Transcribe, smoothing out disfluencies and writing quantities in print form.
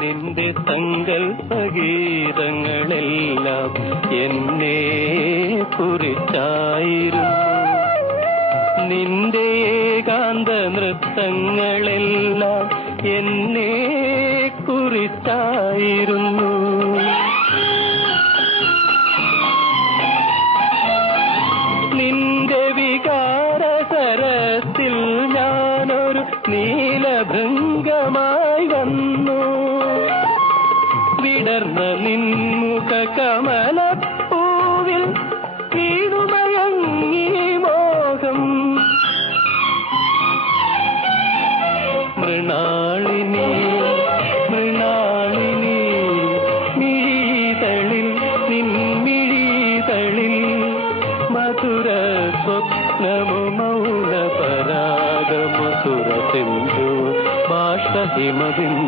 നിന്റെ സങ്കൽപ്പഗീതങ്ങളെല്ലാം എന്നെ കുറിച്ചായിരുന്നു. നിന്റെ ഏകാന്ത നൃത്തങ്ങളെല്ലാം എന്നെ കുറിച്ചായിരുന്നു. നിന്റെ വികാരസരത്തിൽ ഞാനൊരു നീലഭൃംഗമായി വന്നു. വിടർന്ന നിൻമുഖ കമലപ്പൂവിൽ വീണുമയങ്ങി മോഹം. മൃണാളിനി മൃണാളിനി മിഴിതളിൽ നിൻമിഴിതളിൽ മധുര സ്വപ്നമു മൗന പരാഗമസുര സിന്ധു ബാഷ്പഹിമബിന്ദു.